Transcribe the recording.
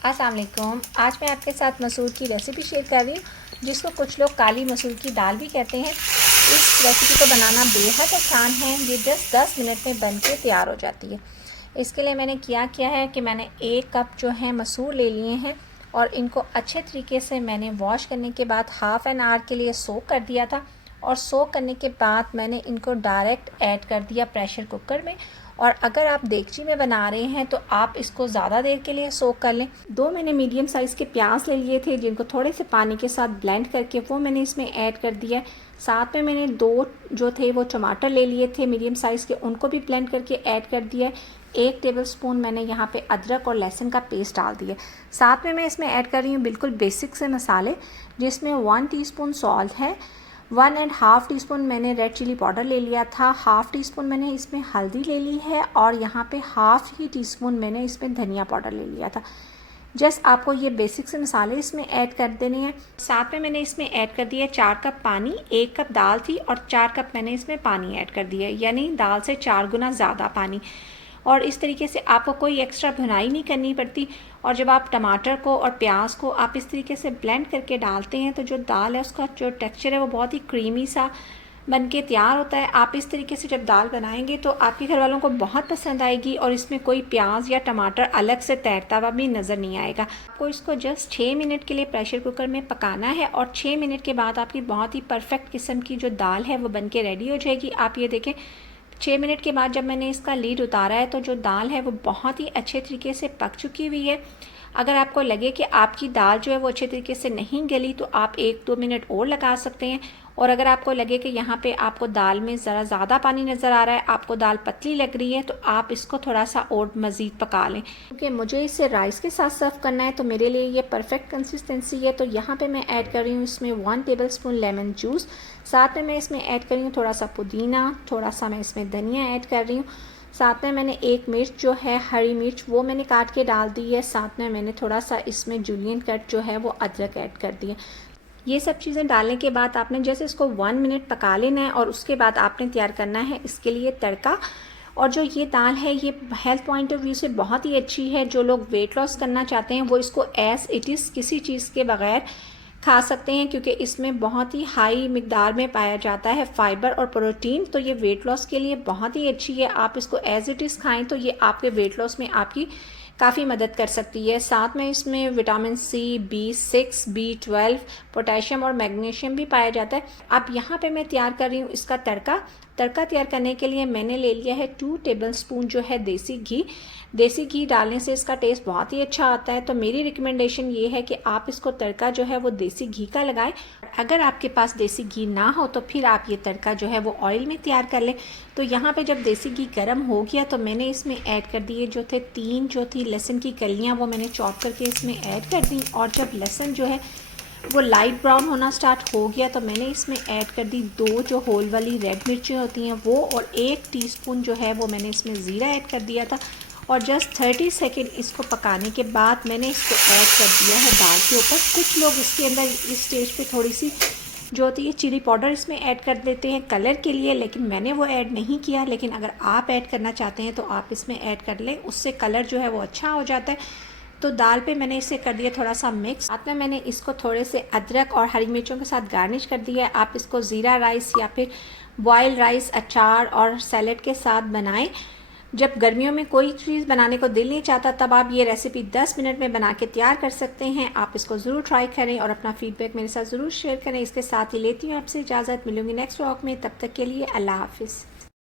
अस्सलाम वालेकुम। आज मैं आपके साथ मसूर की रेसिपी शेयर कर रही हूँ, जिसको कुछ लोग काली मसूर की दाल भी कहते हैं। इस रेसिपी को बनाना बेहद आसान है। ये 10 मिनट में बन के तैयार हो जाती है। इसके लिए मैंने किया है कि मैंने 1 कप जो है मसूर ले लिए हैं और इनको अच्छे तरीके से मैंने वॉश करने के बाद हाफ़ एन आवर के लिए सोक कर दिया था। और सोक करने के बाद मैंने इनको डायरेक्ट ऐड कर दिया प्रेशर कुकर में। और अगर आप देगची में बना रहे हैं तो आप इसको ज़्यादा देर के लिए सोक कर लें। 2 मैंने मीडियम साइज़ के प्याज ले लिए थे, जिनको थोड़े से पानी के साथ ब्लेंड करके वो मैंने इसमें ऐड कर दिया। साथ में मैंने 2 जो थे वो टमाटर ले लिए थे मीडियम साइज़ के, उनको भी ब्लेंड करके ऐड कर दिया। 1 टेबलस्पून मैंने यहाँ पे अदरक और लहसुन का पेस्ट डाल दिया। साथ में मैं इसमें ऐड कर रही हूँ बिल्कुल बेसिक से मसाले, जिसमें 1 टीस्पून सॉल्ट है, 1.5 टीस्पून मैंने रेड चिली पाउडर ले लिया था, हाफ़ टी स्पून मैंने इसमें हल्दी ले ली है और यहाँ पे हाफ़ ही टीस्पून मैंने इसमें धनिया पाउडर ले लिया था। जस्ट आपको ये बेसिक से मसाले इसमें ऐड कर देने हैं। साथ में मैंने इसमें ऐड कर दिया 4 कप पानी। 1 कप दाल थी और 4 कप मैंने इसमें पानी ऐड कर दिया, यानी दाल से 4 गुना ज़्यादा पानी। और इस तरीके से आपको कोई एक्स्ट्रा भुनाई नहीं करनी पड़ती। और जब आप टमाटर को और प्याज को आप इस तरीके से ब्लेंड करके डालते हैं तो जो दाल है उसका जो टेक्सचर है वो बहुत ही क्रीमी सा बन के तैयार होता है। आप इस तरीके से जब दाल बनाएंगे तो आपके घर वालों को बहुत पसंद आएगी और इसमें कोई प्याज या टमाटर अलग से तैरता हुआ भी नज़र नहीं आएगा। आपको इसको जस्ट 6 मिनट के लिए प्रेशर कुकर में पकाना है और 6 मिनट के बाद आपकी बहुत ही परफेक्ट किस्म की जो दाल है वो बन के रेडी हो जाएगी। आप ये देखें, 6 मिनट के बाद जब मैंने इसका लीड उतारा है तो जो दाल है वो बहुत ही अच्छे तरीके से पक चुकी हुई है। अगर आपको लगे कि आपकी दाल जो है वो अच्छे तरीके से नहीं गली तो आप 1-2 मिनट और लगा सकते हैं। और अगर आपको लगे कि यहाँ पे आपको दाल में ज़रा ज़्यादा पानी नज़र आ रहा है, आपको दाल पतली लग रही है, तो आप इसको थोड़ा सा और मज़ीद पका लें, क्योंकि मुझे इसे राइस के साथ सर्व करना है। तो मेरे लिए ये परफेक्ट कंसिस्टेंसी है। तो यहाँ पे मैं ऐड कर रही हूँ इसमें 1 टेबलस्पून लेमन जूस। साथ में मैं इसमें ऐड कर रही हूँ थोड़ा सा पुदीना, थोड़ा सा मैं इसमें धनिया ऐड कर रही हूँ। साथ में मैंने 1 मिर्च जो है हरी मिर्च वो मैंने काट के डाल दी है। साथ में मैंने थोड़ा सा इसमें जूलियन कट जो है वो अदरक ऐड कर दिया। ये सब चीज़ें डालने के बाद आपने जैसे इसको 1 मिनट पका लेना है और उसके बाद आपने तैयार करना है इसके लिए तड़का। और जो ये दाल है ये हेल्थ पॉइंट ऑफ व्यू से बहुत ही अच्छी है। जो लोग वेट लॉस करना चाहते हैं वो इसको एज इट इज़ किसी चीज़ के बगैर खा सकते हैं, क्योंकि इसमें बहुत ही हाई मिकदार में पाया जाता है फाइबर और प्रोटीन। तो ये वेट लॉस के लिए बहुत ही अच्छी है। आप इसको एज इट इज़ खाएं तो ये आपके वेट लॉस में आपकी काफ़ी मदद कर सकती है। साथ में इसमें vitamin C, B6, B12, potassium और मैग्नीशियम भी पाया जाता है। अब यहाँ पे मैं तैयार कर रही हूँ इसका तड़का तैयार करने के लिए मैंने ले लिया है 2 टेबलस्पून जो है देसी घी। देसी घी डालने से इसका टेस्ट बहुत ही अच्छा आता है। तो मेरी रिकमेंडेशन ये है कि आप इसको तड़का जो है वो देसी घी का लगाएं। अगर आपके पास देसी घी ना हो तो फिर आप ये तड़का जो है वो ऑयल में तैयार कर लें। तो यहाँ पे जब देसी घी गर्म हो गया तो मैंने इसमें ऐड कर दिए जो थे 3 जो थी लहसुन की कलियाँ, वो मैंने चॉप करके इसमें ऐड कर दी। और जब लहसुन जो है वो लाइट ब्राउन होना स्टार्ट हो गया तो मैंने इसमें ऐड कर दी 2 जो होल वाली रेड मिर्चें होती हैं वो, और 1 टीस्पून जो है वो मैंने इसमें ज़ीरा ऐड कर दिया था। और जस्ट 30 सेकेंड इसको पकाने के बाद मैंने इसको ऐड कर दिया है दाल के ऊपर। कुछ लोग इसके अंदर इस स्टेज पे थोड़ी सी जो होती है चिली पाउडर इसमें ऐड कर देते हैं कलर के लिए, लेकिन मैंने वो ऐड नहीं किया। लेकिन अगर आप ऐड करना चाहते हैं तो आप इसमें ऐड कर लें, उससे कलर जो है वो अच्छा हो जाता है। तो दाल पे मैंने इसे कर दिया थोड़ा सा मिक्स। साथ में मैंने इसको थोड़े से अदरक और हरी मिर्चों के साथ गार्निश कर दिया है। आप इसको ज़ीरा राइस या फिर बॉयल राइस, अचार और सैलेड के साथ बनाएं। जब गर्मियों में कोई चीज़ बनाने को दिल नहीं चाहता तब आप ये रेसिपी 10 मिनट में बना के तैयार कर सकते हैं। आप इसको ज़रूर ट्राई करें और अपना फीडबैक मेरे साथ ज़रूर शेयर करें। इसके साथ ही लेती हूँ आपसे इजाज़त। मिलूंगी नेक्स्ट व्लॉग में, तब तक के लिए अल्लाह हाफिज़।